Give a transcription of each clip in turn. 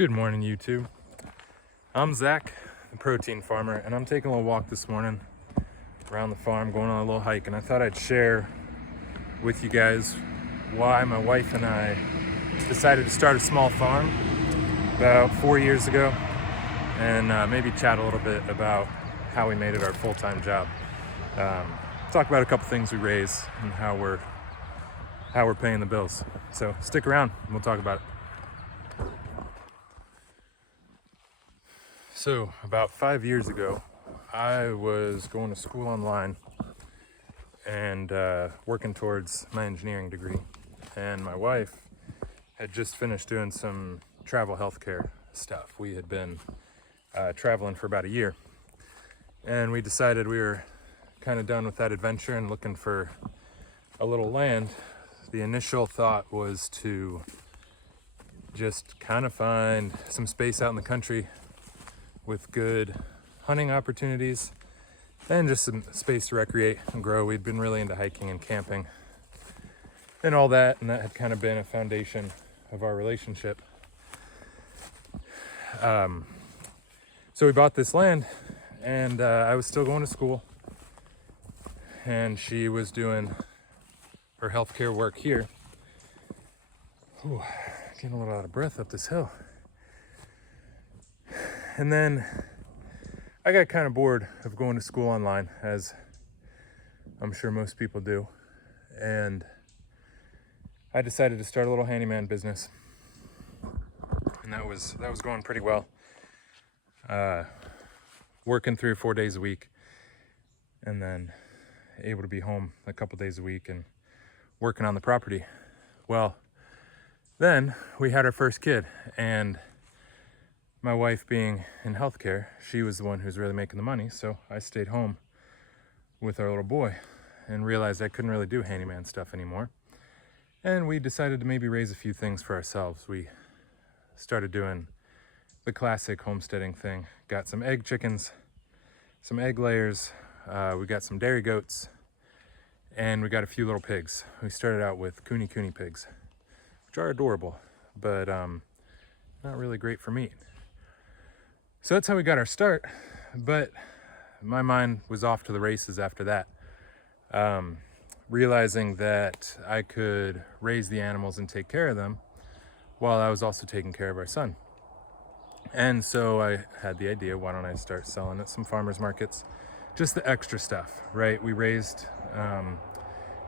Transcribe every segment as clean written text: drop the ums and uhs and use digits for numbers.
Good morning, YouTube. I'm Zach, the protein farmer, and I'm taking a little walk this morning around the farm, going on a little hike, and I thought I'd share with you guys why my wife and I decided to start a small farm about 4 years ago, and maybe chat a little bit about how we made it our full-time job. Talk about a couple things we raise and how we're paying the bills. So stick around and we'll talk about it. So about 5 years ago, I was going to school online and working towards my engineering degree. And my wife had just finished doing some travel healthcare stuff. We had been traveling for about a year. And we decided we were kind of done with that adventure and looking for a little land. The initial thought was to just kind of find some space out in the country with good hunting opportunities and just some space to recreate and grow. We'd been really into hiking and camping and all that, and that had kind of been a foundation of our relationship. So we bought this land, and I was still going to school, and she was doing her healthcare work here. Ooh, getting a little out of breath up this hill. And then I got kind of bored of going to school online, as I'm sure most people do. And I decided to start a little handyman business. And that was going pretty well. Working 3 or 4 days a week, and then able to be home a couple days a week and working on the property. Well, then we had our first kid, and my wife, being in healthcare, she was the one who was really making the money, so I stayed home with our little boy and realized I couldn't really do handyman stuff anymore. And we decided to maybe raise a few things for ourselves. We started doing the classic homesteading thing. Got some egg chickens, some egg layers, we got some dairy goats, and we got a few little pigs. We started out with Kune pigs, which are adorable, but not really great for meat. So that's how we got our start, but my mind was off to the races after that. Realizing that I could raise the animals and take care of them while I was also taking care of our son. And so I had the idea, why don't I start selling at some farmers markets, just the extra stuff, right? We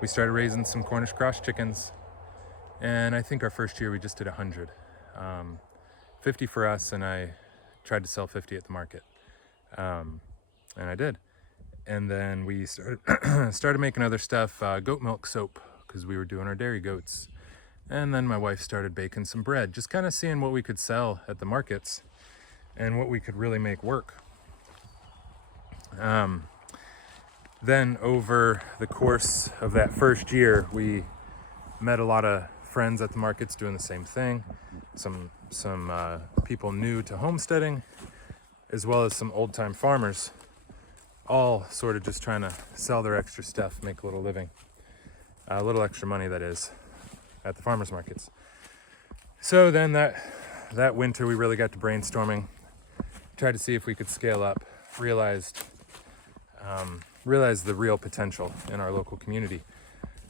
started raising some Cornish cross chickens, and I think our first year we just did 100. 50 for us, and I tried to sell 50 at the market, and I did. And then we started making other stuff, goat milk soap, because we were doing our dairy goats. And then my wife started baking some bread, just kind of seeing what we could sell at the markets and what we could really make work. Then over the course of that first year, we met a lot of friends at the markets doing the same thing. Some people new to homesteading, as well as some old-time farmers, all sort of just trying to sell their extra stuff, make a little living, a little extra money, that is, at the farmers markets. So then that winter we really got to brainstorming, tried to see if we could scale up, realized the real potential in our local community.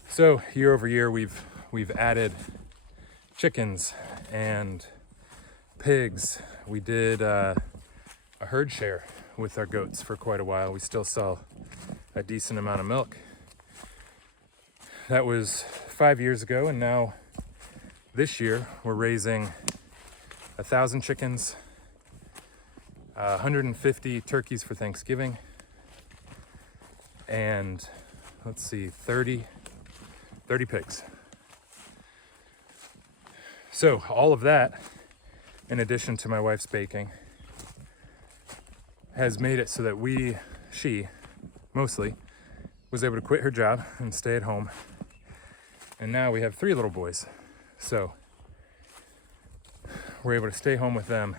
So year over year we've added chickens and pigs. We did a herd share with our goats for quite a while. We still sell a decent amount of milk. That was 5 years ago, and now this year we're raising 1,000 chickens, 150 turkeys for Thanksgiving, and 30 pigs. So all of that, in addition to my wife's baking, has made it so that she mostly was able to quit her job and stay at home. And now we have 3 little boys. So we're able to stay home with them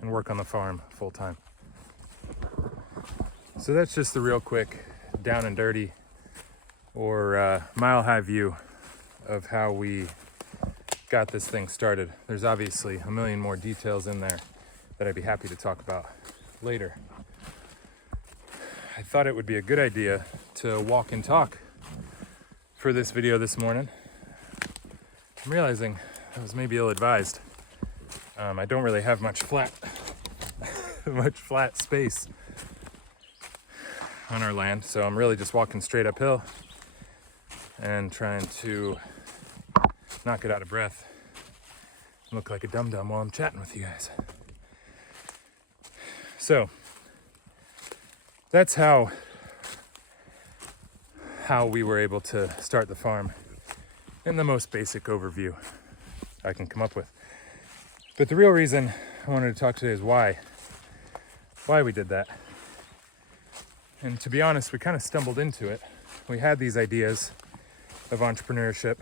and work on the farm full time. So that's just the real quick, down and dirty, or mile high view of how we got this thing started. There's obviously a million more details in there that I'd be happy to talk about later. I thought it would be a good idea to walk and talk for this video this morning. I'm realizing I was maybe ill-advised. I don't really have much flat space on our land, so I'm really just walking straight uphill and trying to not get out of breath and look like a dum-dum while I'm chatting with you guys. So that's how we were able to start the farm in the most basic overview I can come up with. But the real reason I wanted to talk today is why we did that. And to be honest, we kind of stumbled into it. We had these ideas of entrepreneurship.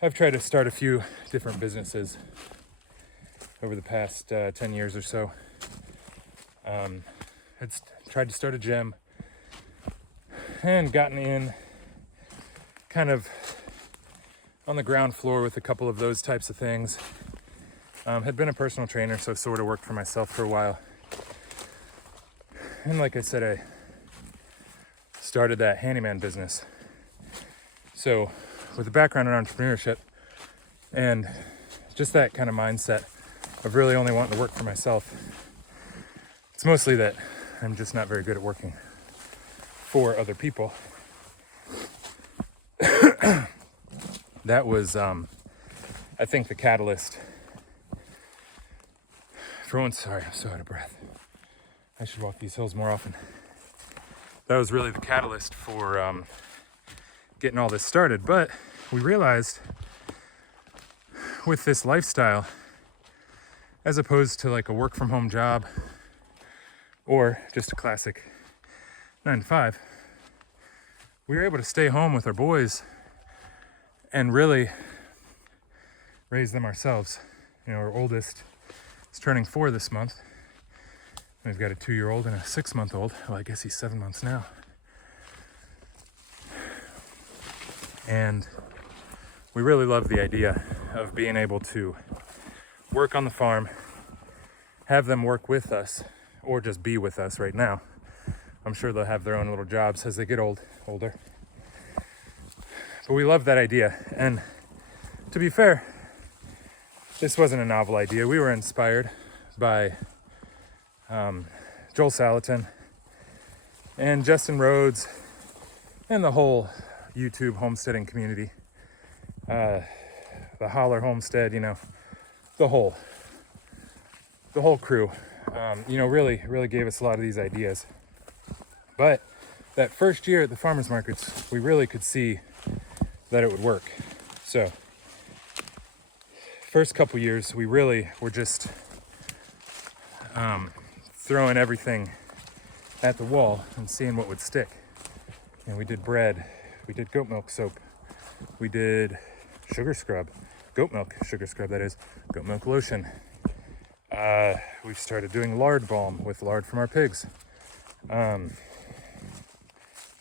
I've tried to start a few different businesses over the past 10 years or so. Had tried to start a gym and gotten in kind of on the ground floor with a couple of those types of things. Had been a personal trainer, so sort of worked for myself for a while. And like I said, I started that handyman business. So with a background in entrepreneurship and just that kind of mindset of really only wanting to work for myself, it's mostly that I'm just not very good at working for other people. That was, I think, the catalyst for one. Sorry, I'm so out of breath. I should walk these hills more often. That was really the catalyst for getting all this started. But we realized with this lifestyle, as opposed to like a work from home job or just a classic 9 to 5, we were able to stay home with our boys and really raise them ourselves. You know, our oldest is turning 4 this month. We've got a 2-year-old and a 6-month-old. Well, I guess he's 7 months now. And we really love the idea of being able to work on the farm, have them work with us, or just be with us right now. I'm sure they'll have their own little jobs as they get older. But we love that idea. And to be fair, this wasn't a novel idea. We were inspired by Joel Salatin and Justin Rhodes and the whole YouTube homesteading community. The Holler Homestead, you know, the whole crew, really gave us a lot of these ideas. But that first year at the farmers markets, we really could see that it would work. So first couple years, we really were just throwing everything at the wall and seeing what would stick. And we did bread, we did goat milk soap, we did sugar scrub, goat milk sugar scrub, that is, goat milk lotion. We started doing lard balm with lard from our pigs.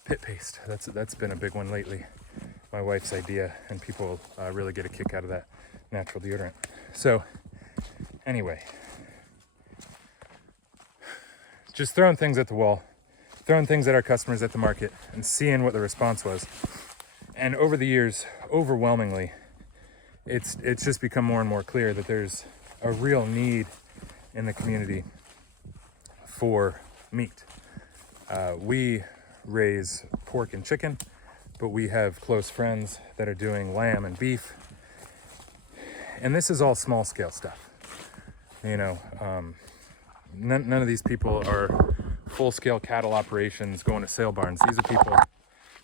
Pit paste, that's been a big one lately. My wife's idea, and people really get a kick out of that natural deodorant. So anyway, just throwing things at the wall, throwing things at our customers at the market and seeing what the response was. And over the years, overwhelmingly, it's just become more and more clear that there's a real need in the community for meat. We raise pork and chicken, but we have close friends that are doing lamb and beef. And this is all small scale stuff. You know, none of these people are full scale cattle operations going to sale barns. These are people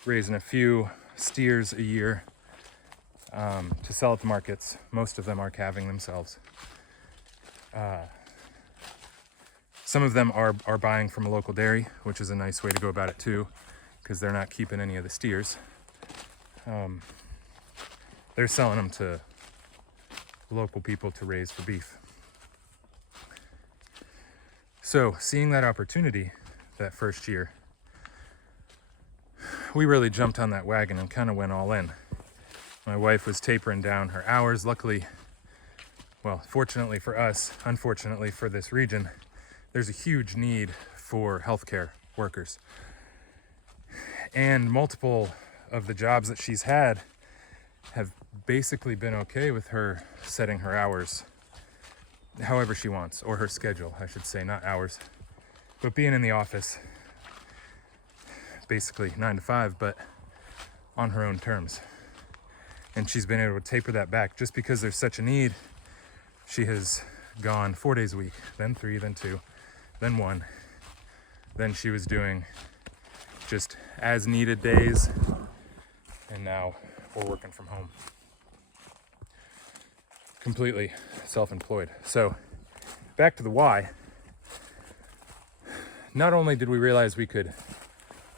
raising a few steers a year to sell at the markets. Most of them are calving themselves. Some of them are buying from a local dairy, which is a nice way to go about it too, because they're not keeping any of the steers. They're selling them to local people to raise for beef. So seeing that opportunity that first year, we really jumped on that wagon and kind of went all in. My wife was tapering down her hours. Luckily, well, fortunately for us, unfortunately for this region, there's a huge need for healthcare workers. And multiple of the jobs that she's had have basically been okay with her setting her hours however she wants, or her schedule, I should say, not hours, but being in the office, basically 9 to 5, but on her own terms. And she's been able to taper that back. Just because there's such a need, she has gone 4 days a week, then 3, then 2, then 1. Then she was doing just as needed days, and now we're working from home. Completely self-employed. So back to the why. Not only did we realize we could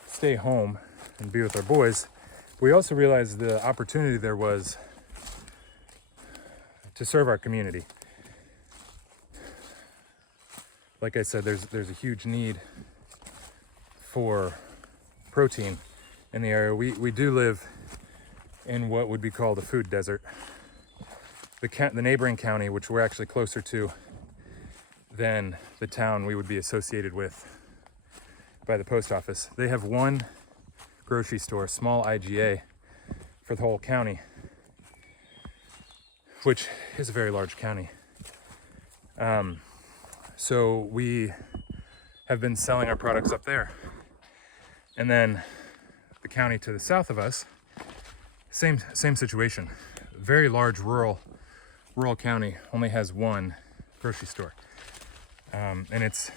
stay home and be with our boys, we also realized the opportunity there was to serve our community. Like I said, there's a huge need for protein in the area. We do live in what would be called a food desert. The neighboring county, which we're actually closer to than the town we would be associated with by the post office, they have one grocery store, small IGA, for the whole county, which is a very large county. So we have been selling our products up there. And then the county to the south of us, same situation. Very large rural county, only has one grocery store. And it's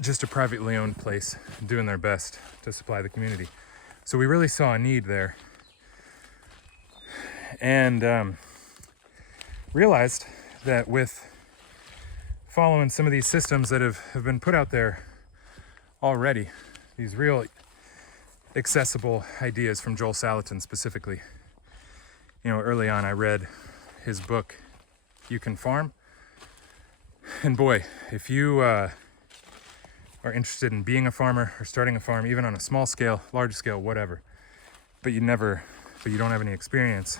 just a privately owned place doing their best to supply the community. So we really saw a need there, and realized that with following some of these systems that have been put out there already, these real accessible ideas from Joel Salatin specifically. You know, early on I read his book, You Can Farm. And boy, if you are interested in being a farmer or starting a farm, even on a small scale, large scale, whatever, but you don't have any experience,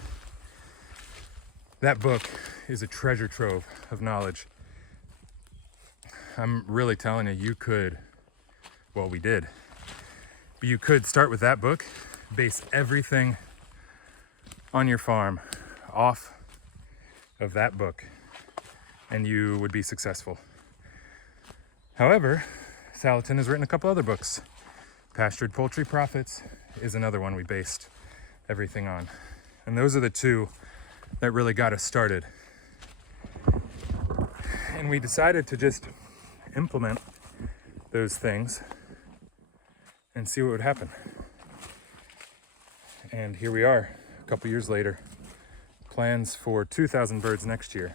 that book is a treasure trove of knowledge. I'm really telling you, we did. But you could start with that book, base everything on your farm off of that book, and you would be successful. However, Salatin has written a couple other books. Pastured Poultry Profits is another one we based everything on. And those are the two that really got us started. And we decided to just implement those things and see what would happen. And here we are, a couple years later. Plans for 2,000 birds next year.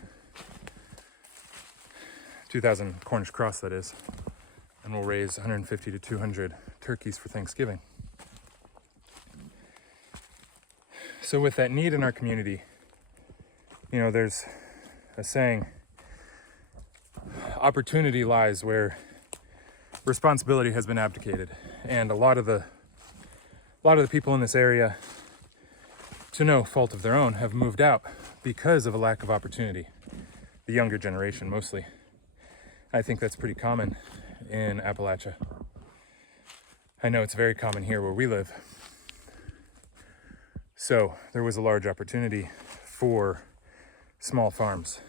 2,000 Cornish cross, that is. And we'll raise 150 to 200 turkeys for Thanksgiving. So with that need in our community, you know, there's a saying, opportunity lies where responsibility has been abdicated. And a lot of the people in this area, to no fault of their own, have moved out because of a lack of opportunity. The younger generation mostly. I think that's pretty common in Appalachia. I know it's very common here where we live. So there was a large opportunity for small farms.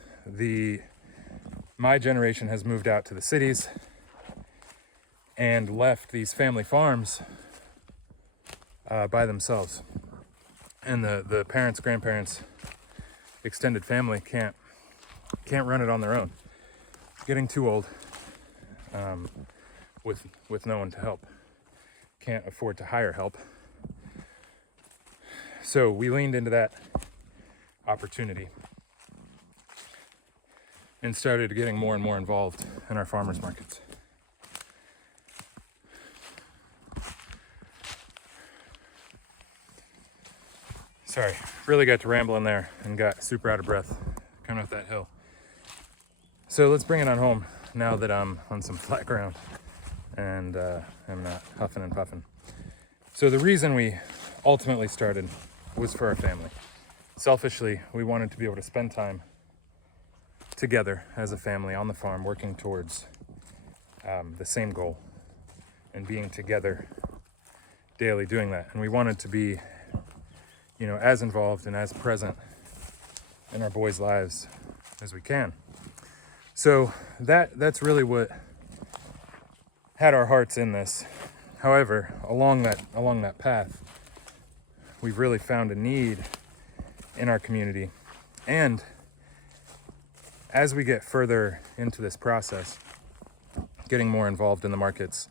My generation has moved out to the cities and left these family farms by themselves. And the parents, grandparents, extended family can't run it on their own. Getting too old with no one to help. Can't afford to hire help. So we leaned into that opportunity and started getting more and more involved in our farmers markets. Sorry, really got to rambling there and got super out of breath coming up that hill. So let's bring it on home now that I'm on some flat ground and I'm not huffing and puffing. So the reason we ultimately started was for our family. Selfishly, we wanted to be able to spend time together as a family on the farm, working towards the same goal and being together daily doing that. And we wanted to be, you know, as involved and as present in our boys' lives as we can. So that's really what had our hearts in this. However, along that path, we've really found a need in our community. And as we get further into this process, getting more involved in the markets,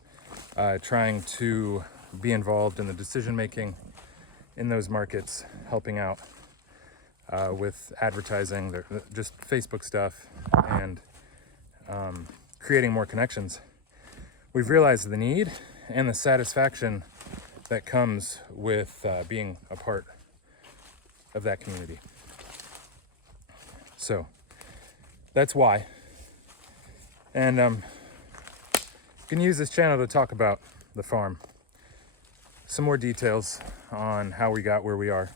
trying to be involved in the decision making in those markets, helping out with advertising, just Facebook stuff, and creating more connections, we've realized the need and the satisfaction that comes with being a part of that community. So that's why. And can use this channel to talk about the farm. Some more details on how we got where we are.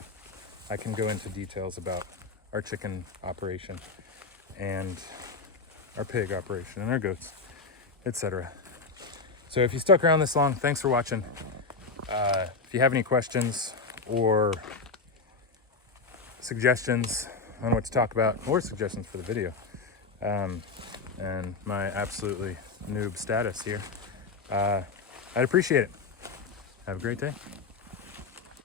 I can go into details about our chicken operation and our pig operation and our goats, etc. So if you stuck around this long, thanks for watching. If you have any questions or suggestions on what to talk about, or suggestions for the video, and my absolutely noob status here, I'd appreciate it. Have a great day.